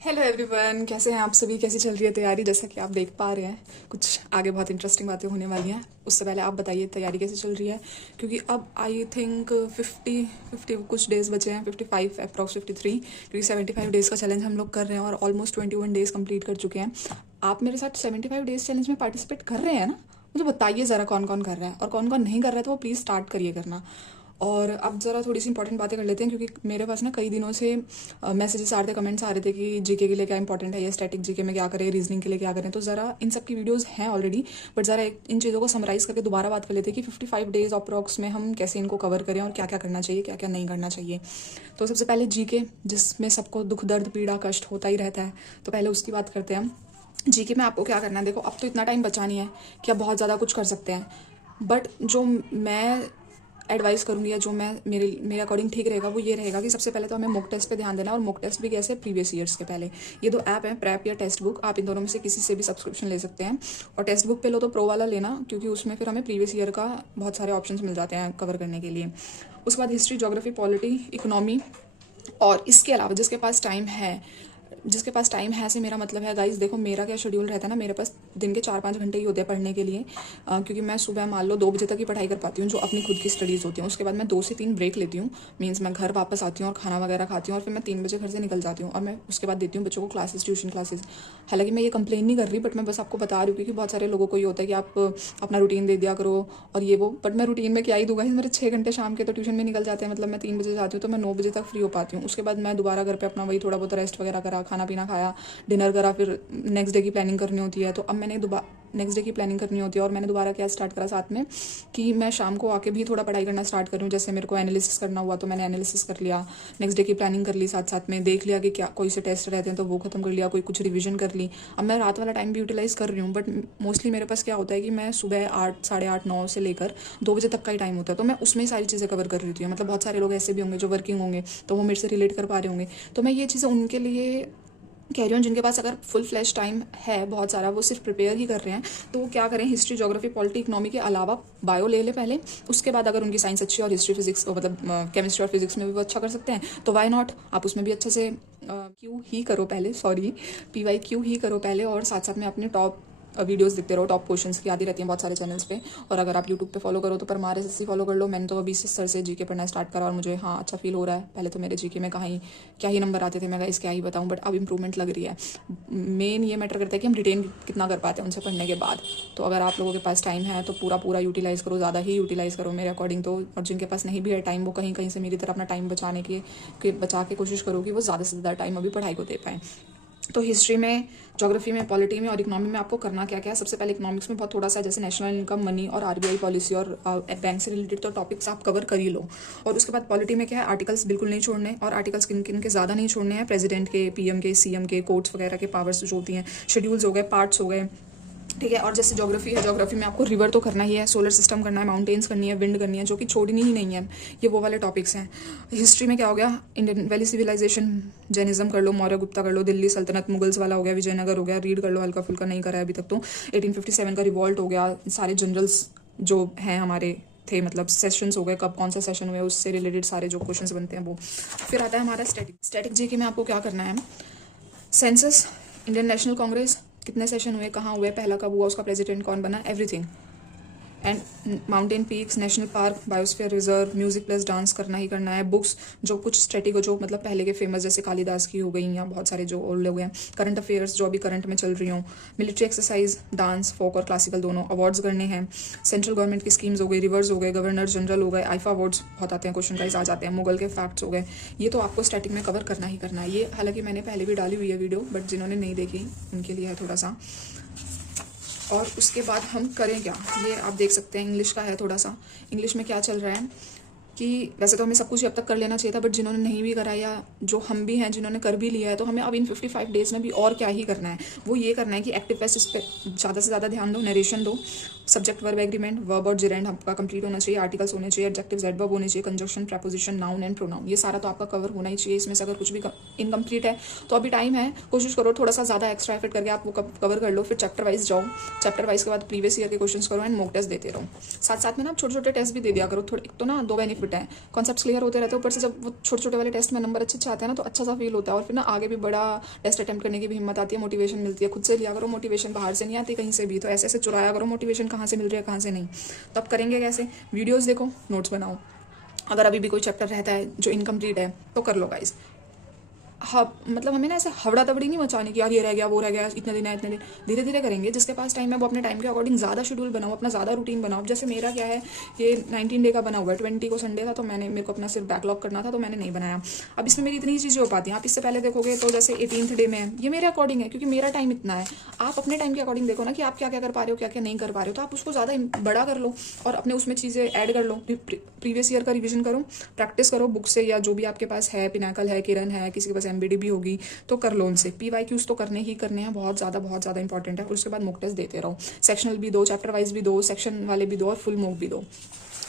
Hello everyone, कैसे हैं आप सभी। कैसी चल रही है तैयारी। जैसा कि आप देख पा रहे हैं कुछ आगे बहुत इंटरेस्टिंग बातें होने वाली हैं। उससे पहले आप बताइए तैयारी कैसे चल रही है, क्योंकि अब आई थिंक 50 कुछ डेज़ बचे हैं, 55 अप्रॉक्स 53, क्योंकि 75 डेज़ का चैलेंज हम लोग कर रहे हैं और ऑलमोस्ट 21 डेज़ कंप्लीट कर चुके हैं। आप मेरे साथ 75 डेज़ चैलेंज में पार्टिसिपेट कर रहे हैं ना। मुझे बताइए ज़रा कौन कौन कर रहा है और कौन कौन नहीं कर रहा है, तो वो प्लीज़ स्टार्ट करिए करना। और अब ज़रा थोड़ी सी इंपॉर्टेंट बातें कर लेते हैं, क्योंकि मेरे पास ना कई दिनों से मैसेजेस आ रहे थे, कमेंट्स आ रहे थे कि जीके के लिए क्या इंपॉर्टेंट है, या स्टैटिक जीके में क्या करें, रीजनिंग के लिए क्या करें। तो ज़रा इन सब की वीडियोस हैं ऑलरेडी, बट ज़रा इन चीज़ों को समराइज़ करके दोबारा बात कर लेते हैं कि 55 डेज अप्रॉक्स में हम कैसे इनको कवर करें और क्या क्या करना चाहिए, क्या क्या नहीं करना चाहिए। तो सबसे पहले जीके, जिसमें सबको दुख दर्द पीड़ा कष्ट होता ही रहता है, तो पहले उसकी बात करते हैं हम। जीके में आपको क्या करना है, देखो अब तो इतना टाइम बचा नहीं है कि आप बहुत ज़्यादा कुछ कर सकते हैं, बट जो मैं एडवाइस करूंगी या जो मैं मेरे अकॉर्डिंग ठीक रहेगा वो ये रहेगा कि सबसे पहले तो हमें मॉक टेस्ट पे ध्यान देना है। और मॉक टेस्ट भी कैसे, प्रीवियस ईयर्स के पहले। ये दो ऐप हैं, प्रेप या टेक्स्ट बुक, आप इन दोनों में से किसी से भी सब्सक्रिप्शन ले सकते हैं। और टेक्स्ट बुक पे लो तो प्रो वाला लेना, क्योंकि उसमें फिर हमें प्रीवियस ईयर का बहुत सारे ऑप्शन मिल जाते हैं कवर करने के लिए। उसके बाद हिस्ट्री, ज्योग्राफी, पॉलिटी, इकोनॉमी। और इसके अलावा जिसके पास टाइम है से मेरा मतलब है गाइस, देखो मेरा क्या शेड्यूल रहता है ना, मेरे पास दिन के 4-5 घंटे ही होते हैं पढ़ने के लिए, क्योंकि मैं सुबह मान लो 2 बजे तक ही पढ़ाई कर पाती हूँ, जो अपनी खुद की स्टडीज़ होती हैं। उसके बाद मैं 2 से 3 ब्रेक लेती हूँ, मीन्स मैं घर वापस आती हूँ और खाना वगैरह खाती हूँ, और फिर मैं 3 बजे घर से निकल जाती हूँ, और मैं उसके बाद देती हूँ बच्चों को क्लासेस, ट्यूशन क्लासेस। हालांकि मैं ये कंप्लेन नहीं कर रही, बट मैं बस आपको बता रही हूँ, क्योंकि बहुत सारे लोगों को ये होता है कि आप अपना रूटीन दे दिया करो और ये वो, बट मैं रूटीन में क्या ही दूंगा। मेरे 6 घंटे शाम के तो ट्यूशन में निकल जाते हैं, मतलब मैं 3 बजे जाती हूँ तो मैं 9 बजे तक फ्री हो पाती हूँ। उसके बाद मैं दोबारा घर पे अपना वही थोड़ा बहुत रेस्ट वगैरह करा, खाना पीना खाया, डिनर करा, फिर नेक्स्ट डे की प्लानिंग करनी होती है। तो अब मैंने नेक्स्ट डे की प्लानिंग करनी होती है, और मैंने दोबारा क्या स्टार्ट करा साथ में कि मैं शाम को आके भी थोड़ा पढ़ाई करना स्टार्ट करूँ। जैसे मेरे को एनालिसिस करना हुआ तो मैंने एनालिसिस कर लिया, नेक्स्ट डे की प्लानिंग कर ली, साथ साथ में देख लिया कि क्या कोई से टेस्ट रहते हैं तो वो खत्म कर लिया, कोई कुछ रिविजन कर ली। अब मैं रात वाला टाइम भी यूटिलाइज कर रही हूँ, बट मोस्टली मेरे पास क्या होता है कि मैं सुबह 8, 8:30, 9 से लेकर 2 बजे तक का ही टाइम होता है, तो मैं उसमें सारी चीज़ें कवर कर रही हूँ। मतलब बहुत सारे लोग ऐसे भी होंगे जो वर्किंग होंगे, तो वो मेरे से रिलेट कर पा रहे होंगे। तो मैं ये चीज़ें उनके लिए कह रही हूँ जिनके पास अगर फुल फ्लैश टाइम है बहुत सारा, वो सिर्फ प्रिपेयर ही कर रहे हैं, तो वो क्या करें, हिस्ट्री, ज्योग्राफी, पॉलिटी, इकोनॉमी के अलावा बायो ले ले पहले। उसके बाद अगर उनकी साइंस अच्छी और हिस्ट्री फिजिक्स, मतलब केमिस्ट्री और फिजिक्स में भी वो अच्छा कर सकते हैं, तो वाई नॉट, आप उसमें भी अच्छे से क्यू ही करो पहले, सॉरी PYQ ही करो पहले, और साथ साथ में अपने टॉप वीडियोस देखते रहो। टॉप क्वेश्चंस की आती रहती हैं बहुत सारे चैनल्स पे। और अगर आप यूट्यूब पे फॉलो करो तो परमार SSC फॉलो कर लो। मैंने तो अभी से सर से जीके पढ़ना स्टार्ट करा और मुझे हाँ अच्छा फील हो रहा है। पहले तो मेरे जीके में कहीं क्या ही नंबर आते थे, मैं क्या ही बताऊँ, बट अब इंप्रूवमेंट लग रही है। मेन ये मैटर करता है कि हम रिटेन कितना कर पाते हैं उनसे पढ़ने के बाद। तो अगर आप लोगों के पास टाइम है तो पूरा पूरा यूटिलाइज़ करो, ज़्यादा ही यूटिलाइज़ करो मेरे अकॉर्डिंग तो। और जिनके पास नहीं भी है टाइम, वो कहीं कहीं से मेरी तरह अपना टाइम बचाने के बचा के कोशिश करो कि वो ज़्यादा से ज़्यादा टाइम अभी पढ़ाई को दे पाएँ। तो हिस्ट्री में, ज्योग्राफी में, पॉलिटी में और इकोनॉमी में आपको करना क्या क्या है। सबसे पहले इकोनॉमिक्स में बहुत थोड़ा सा, जैसे नेशनल इनकम, मनी और RBI पॉलिसी और बैंक से रिलेटेड तो टॉपिक्स आप कवर कर ही लो। और उसके बाद पॉलिटी में क्या है, आर्टिकल्स बिल्कुल नहीं छोड़ने, और आर्टिकल्स किन किन के ज़्यादा नहीं छोड़ने हैं, प्रेसिडेंट के, PM के, CM के, कोर्ट्स वगैरह के पावर्स जो होती हैं, शेड्यूल्स हो गए, पार्ट्स हो गए, ठीक है। और जैसे ज्योग्राफी है, ज्योग्राफी में आपको रिवर तो करना ही है, सोलर सिस्टम करना है, माउंटेन्स करनी है, विंड करनी है, जो कि छोड़नी ही नहीं है, ये वो वाले टॉपिक्स हैं। हिस्ट्री में क्या हो गया, इंडियन वैली सिविलाइजेशन, जैनिज्म कर लो, मौर्य गुप्ता कर लो, दिल्ली सल्तनत, मुगल्स वाला हो गया, विजयनगर हो गया, रीड कर लो, हल्का फुल्का नहीं करा है अभी तक तो। 1857 का रिवॉल्ट हो गया, सारे जनरल्स जो हैं हमारे थे, मतलब सेशंस हो गए, कब कौन सा सेशन हुए, उससे रिलेटेड सारे जो क्वेश्चंस बनते हैं वो। फिर आता है हमारा स्टैटिक जीके में आपको क्या करना है, सेंसस, इंडियन नेशनल कांग्रेस, कितने सेशन हुए, कहाँ हुए, पहला कब हुआ, उसका प्रेसिडेंट कौन बना, everything. And mountain peaks, national park, biosphere reserve, music plus dance करना ही करना है। बुक्स जो कुछ स्टैटिक जो मतलब पहले के फेमस, जैसे कालिदास की हो गई, या बहुत सारे जो ओल्ड लोग हैं। करंट अफेयर्स जो अभी करंट में चल रही हों, मिलिट्री एक्सरसाइज, डांस, फोक और क्लासिकल दोनों। अवार्ड्स करने हैं, सेंट्रल गवर्नमेंट की स्कीम्स हो गई, रिवर्स हो गए, गवर्नर जनरल हो गए, आईफा अवार्ड्स बहुत आते हैं, क्वेश्चन प्राइज आ जाते हैं, मुगल के फैक्ट्स हो गए। ये तो आपको स्टैटिक में कवर करना ही करना है। ये हालांकि मैंने पहले भी डाली हुई है वीडियो, बट जिन्होंने नहीं देखी उनके लिए है थोड़ा सा। और उसके बाद हम करें क्या, ये आप देख सकते हैं। इंग्लिश का है थोड़ा सा, इंग्लिश में क्या चल रहा है कि वैसे तो हमें सब कुछ अब तक कर लेना चाहिए था, बट जिन्होंने नहीं भी करा, या जो हम भी हैं जिन्होंने कर भी लिया है, तो हमें अब इन 55 डेज़ में भी और क्या ही करना है। वो ये करना है कि एक्टिव पैसिव पे ज़्यादा से ज़्यादा ध्यान दो, नरेशन दो, सब्जेक्ट वर्ब एग्रीमेंट, वर्ब और जिरेंड आपका कंप्लीट होना चाहिए, आर्टिकल्स होने चाहिए, एडजेक्टिव्स एडवर्ब होने चाहिए, conjunction, preposition, noun and pronoun, ये सारा तो आपका कवर होना ही चाहिए। इसमें से अगर कुछ भी इनकम्प्लीट है तो अभी टाइम है, कोशिश करो थोड़ा सा ज़्यादा एक्स्ट्रा एफर्ट करके आप वो कवर कर लो। फिर चैप्टर वाइज जाओ, चैप्टर वाइज के बाद प्रीवियस ईयर के क्वेश्चन करो एंड मॉक टेस्ट देते रहो। साथ साथ में ना छोटे छोटे टेस्ट भी दे दिया करो। थोड़े, एक तो ना 2 बेनिफिट एफर्ट है, कॉन्सेप्ट्स क्लियर होते रहते हैं। ऊपर से जब वो छोटे छोटे वाले टेस्ट में नंबर अच्छे आते हैं ना तो अच्छा सा फील होता है, और फिर ना आगे भी बड़ा टेस्ट अटेम्प्ट करने की भी हिम्मत आती है, मोटिवेशन मिलती है। खुद से लिया करो मोटिवेशन, बाहर से नहीं आती कहीं से भी। तो ऐसे ऐसे चुराया करो मोटिवेशन, कहाँ से मिल रही है कहाँ से नहीं। तब करेंगे कैसे? वीडियोज़ देखो, नोट्स बनाओ। अगर अभी भी कोई चैप्टर रहता है जो इनकम्प्लीट है तो कर लो गाइज। हाँ, मतलब हमें ना ऐसे हवड़ा तवड़ी नहीं मचाने की, यार ये रह गया वो रह गया, इतने दिन है इतने दिन। धीरे धीरे करेंगे, जिसके पास टाइम है वो अपने टाइम के अकॉर्डिंग ज़्यादा शेड्यूल बनाओ, अपना ज़्यादा रूटीन बनाओ। जैसे मेरा क्या है, ये 19 डे का बना हुआ है। 20 को संडे था तो मेरे को अपना सिर्फ बैकलॉग करना था तो मैंने नहीं बनाया। अब इसमें मेरी इतनी चीज़ें हो पाती हैं। आप इससे पहले देखोगे तो जैसे 18th डे में है, ये मेरे अकॉर्डिंग है क्योंकि मेरा टाइम इतना है। आप अपने टाइम के अकॉर्डिंग देखो ना कि आप क्या क्या कर पा रहे हो, क्या क्या नहीं कर पा रहे हो, तो आप उसको ज़्यादा बड़ा कर लो और अपने उसमें चीज़ें ऐड कर लो। प्रीवियस ईयर का रिविजन करो, प्रैक्टिस करो बुक से, या जो भी आपके पास है, पिनाकल है, किरण है, किसी के पास MBD भी होगी तो कर लो उनसे। PYQs तो करने ही करने हैं, बहुत ज़्यादा इंपॉर्टेंट है। और उसके बाद मॉक टेस्ट देते रहो, सेक्शनल भी दो, चैप्टर वाइज भी दो, सेक्शन वाले भी दो और फुल मॉक भी दो।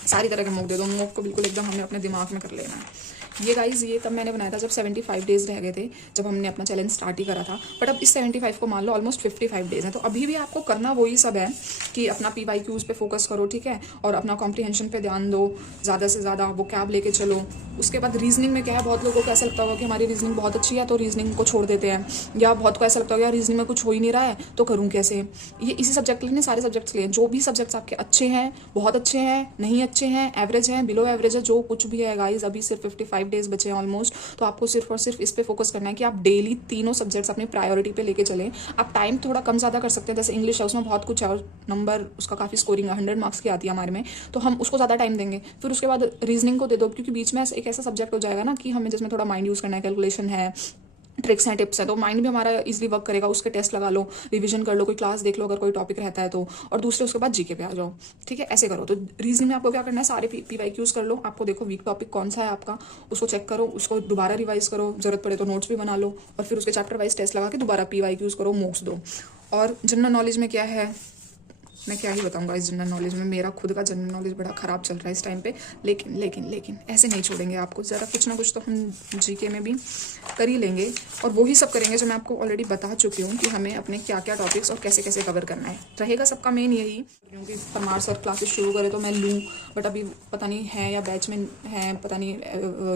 सारी तरह के मॉक दे दो। मॉक को बिल्कुल एकदम हमने अपने दिमाग में कर लेना है। ये गाइज ये तब मैंने बनाया था जब 75 डेज रह गए थे, जब हमने अपना चैलेंज स्टार्ट ही करा था। बट अब इस 75 को मान लो ऑलमोस्ट 55 डेज हैं, तो अभी भी आपको करना वही सब है कि अपना PYQs पे फोकस करो, ठीक है, और अपना कॉम्प्रिहेंशन पे ध्यान दो, ज़्यादा से ज़्यादा वो कैब लेके चलो। उसके बाद रीजनिंग में क्या है, बहुत लोगों को ऐसा लगता होगा कि हमारी रीजनिंग बहुत अच्छी है तो रीजनिंग को छोड़ देते हैं, या बहुत को ऐसा लगता होगा यार रीजनिंग में कुछ हो ही नहीं रहा है तो करूँ कैसे। ये इसी सब्जेक्ट लिए सारे सब्जेक्ट्स लिए, जो भी सब्जेक्ट्स आपके अच्छे हैं, बहुत अच्छे हैं, नहीं अच्छे हैं, एवरेज हैं, बिलो एवरेज है, जो कुछ भी है गाइज, अभी सिर्फ 55 डेज बचे हैं ऑलमोस्ट। तो आपको सिर्फ और सिर्फ इस पे फोकस करना है कि आप डेली तीनों सब्जेक्ट्स अपनी प्रायोरिटी पे लेके चलें। आप टाइम थोड़ा कम ज़्यादा कर सकते हैं, जैसे इंग्लिश है उसमें बहुत कुछ है और नंबर उसका काफ़ी स्कोरिंग है, 100 मार्क्स की आती है हमारे में, तो हम उसको ज़्यादा टाइम देंगे। फिर उसके बाद रीजनिंग को दे दो, क्योंकि बीच में एक ऐसा सब्जेक्ट हो जाएगा ना कि हमें जिसमें थोड़ा माइंड यूज़ करना है, कैलकुलेशन है, ट्रिक्स हैं, टिप्स हैं, तो माइंड भी हमारा इजीली वर्क करेगा। उसके टेस्ट लगा लो, रिवीजन कर लो, कोई क्लास देख लो अगर कोई टॉपिक रहता है तो, और दूसरे उसके बाद GK पे आ जाओ, ठीक है, ऐसे करो। तो रीजनिंग में आपको क्या करना है, सारे PYQs कर लो। आपको देखो वीक टॉपिक कौन सा है आपका, उसको चेक करो, उसको दोबारा रिवाइज करो, जरूरत पड़े तो नोट्स भी बना लो, और फिर उसके चैप्टर वाइज टेस्ट लगा के दोबारा PYQs करो, मॉक्स दो। और जनरल नॉलेज में क्या है, मैं क्या ही बताऊंगा इस जनरल नॉलेज में, मेरा खुद का जनरल नॉलेज बड़ा ख़राब चल रहा है इस टाइम पे। लेकिन ऐसे नहीं छोड़ेंगे आपको, ज़रा कुछ ना कुछ तो हम GK में भी कर ही लेंगे, और वही सब करेंगे जो मैं आपको ऑलरेडी बता चुकी हूँ कि हमें अपने क्या क्या टॉपिक्स और कैसे कैसे कवर करना है। रहेगा सबका मेन यही, क्योंकि परमार सर क्लासेस शुरू करे तो मैं लूँ, बट अभी पता नहीं है या बैच में है, पता नहीं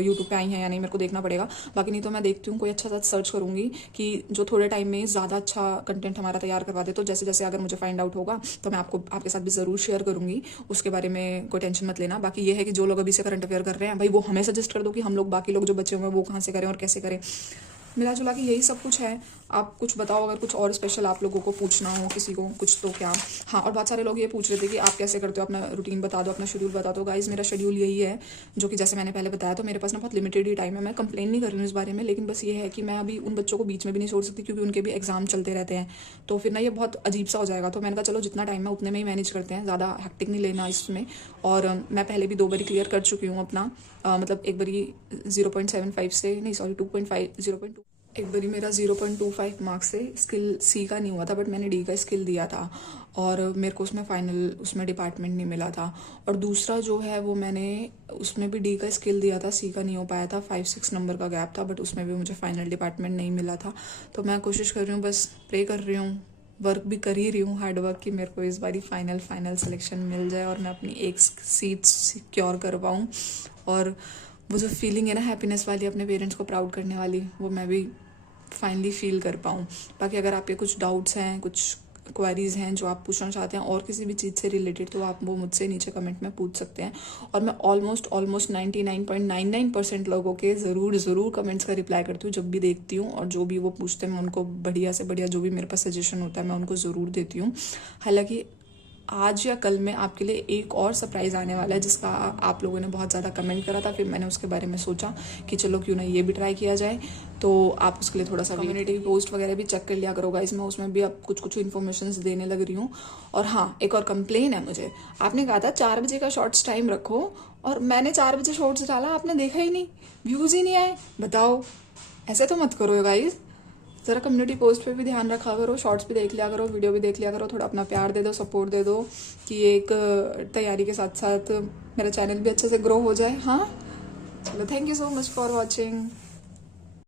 यूट्यूब पे आई हैं या नहीं, मेरे को देखना पड़ेगा। बाकी नहीं तो मैं देखती हूँ, कोई अच्छा सा सर्च करूँगी कि जो थोड़े टाइम में ज़्यादा अच्छा कंटेंट हमारा तैयार करवा दे। तो जैसे जैसे अगर मुझे फाइंड आउट होगा तो मैं आपके साथ भी ज़रूर शेयर करूँगी, उसके बारे में कोई टेंशन मत लेना। बाकी ये है कि जो लोग अभी से करंट अफेयर कर रहे हैं भाई, वो हमें सजेस्ट कर दो कि हम लोग बाकी लोग जो बच्चे हुए हैं वो कहाँ से करें और कैसे करें। मिला जुला के यही सब कुछ है। आप कुछ बताओ, अगर कुछ और स्पेशल आप लोगों को पूछना हो किसी को कुछ तो क्या। हाँ, और बहुत सारे लोग ये पूछ रहे थे कि आप कैसे करते हो, अपना रूटीन बता दो, अपना शेड्यूल बता दो। गाइज मेरा शेड्यूल यही है, जो कि जैसे मैंने पहले बताया, तो मेरे पास ना बहुत लिमिटेड ही टाइम है। मैं कंप्लेन नहीं कर रही हूँ इस बारे में, लेकिन बस ये है कि मैं अभी उन बच्चों को बीच में भी नहीं छोड़ सकती, क्योंकि उनके भी एग्जाम चलते रहते हैं, तो फिर ना ये बहुत अजीब सा हो जाएगा। तो मैंने कहा चलो जितना टाइम है उतने में ही मैनेज करते हैं, ज़्यादा हैक्टिक नहीं लेना इसमें। और मैं पहले भी 2 बारी क्लियर कर चुकी हूँ अपना, मतलब एक बारी 0.75 से, नहीं सॉरी 2.5 0.2, एक बारी मेरा 0.25 मार्क्स से स्किल C का नहीं हुआ था, बट मैंने D का स्किल दिया था और मेरे को उसमें फाइनल उसमें डिपार्टमेंट नहीं मिला था। और दूसरा जो है वो मैंने उसमें भी D का स्किल दिया था, C का नहीं हो पाया था, 5-6 नंबर का गैप था, बट उसमें भी मुझे फाइनल डिपार्टमेंट नहीं मिला था। तो मैं कोशिश कर रही हूँ, बस प्रे कर रही हूँ, वर्क भी कर ही रही हूँ, हार्ड वर्क, कि मेरे को इस बारी फाइनल सिलेक्शन मिल जाए और मैं अपनी एक सीट सिक्योर कर पाऊँ। और वो जो फीलिंग है ना हैप्पीनेस वाली, अपने पेरेंट्स को प्राउड करने वाली, वो मैं भी फाइनली फील कर पाऊँ। बाकी अगर आपके कुछ डाउट्स हैं, कुछ क्वेरीज हैं जो आप पूछना चाहते हैं और किसी भी चीज़ से रिलेटेड, तो आप वो मुझसे नीचे कमेंट में पूछ सकते हैं। और मैं ऑलमोस्ट 99.99% लोगों के ज़रूर कमेंट्स का रिप्लाई करती हूँ जब भी देखती हूँ, और जो भी वो पूछते हैं मैं उनको बढ़िया से बढ़िया जो भी मेरे पास सजेशन होता है मैं उनको ज़रूर देती हूँ। हालांकि आज या कल में आपके लिए एक और सरप्राइज़ आने वाला है, जिसका आप लोगों ने बहुत ज़्यादा कमेंट करा था, फिर मैंने उसके बारे में सोचा कि चलो क्यों ना ये भी ट्राई किया जाए। तो आप उसके लिए थोड़ा सा कम्युनिटी पोस्ट वगैरह भी चेक कर लिया करो गाइस, मैं उसमें भी अब कुछ इन्फॉर्मेशन देने लग रही हूँ। और हाँ, एक और कंप्लेन है मुझे, आपने कहा था 4 बजे का शॉर्ट्स टाइम रखो, और मैंने 4 बजे शॉर्ट्स डाला, आपने देखा ही नहीं, व्यूज़ ही नहीं आए। बताओ, ऐसे तो मत करो गाइस, ज़रा कम्युनिटी पोस्ट पे भी ध्यान रखा करो, शॉर्ट्स भी देख लिया करो, वीडियो भी देख लिया करो, थोड़ा अपना प्यार दे दो, सपोर्ट दे दो, कि एक तैयारी के साथ साथ मेरा चैनल भी अच्छे से ग्रो हो जाए। हाँ चलो, thank you so much for watching.